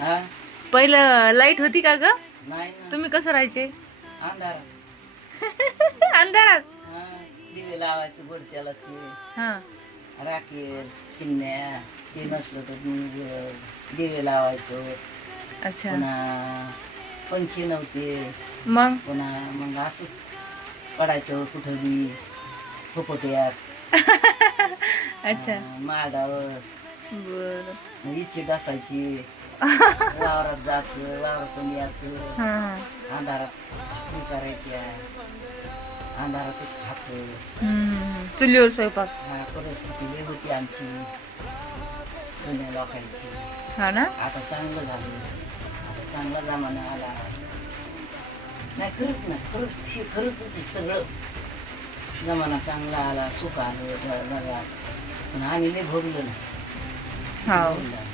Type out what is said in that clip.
हा पहिलं लाईट होती का ग? नाही ना, तुम्ही कसं राहायचे? अंधार. अंधारात. हा दिवे लावायचे गोडत्यालाचे, हा. राखेल चिमण्या, ते नसलं तर मग दिवे लावायचो. अच्छा. पुन्हा पंखे नव्हते, मग पुन्हा मग असंच पडायचं कुठं बी फुफुट्यात, अच्छा. माडावर बर. इच्छी घासायची, वावरात जायचं, वावरातून यायचं, हा हा. अंधारात भाकरी करायच्या, अंधारातच खायचं. चुलीवर स्वयंपाक. हा परिस्थिती लई होती आमची जुन्या लोकांची. हा ना. आता चांगलं झालं, आता चांगला जमाना आला. नाही खरंच ना, खरंच आहे सगळं. जमाना चांगला आला, सुख आलं जगात, पण आम्ही लई भोगलो ना. हा. भोगलं.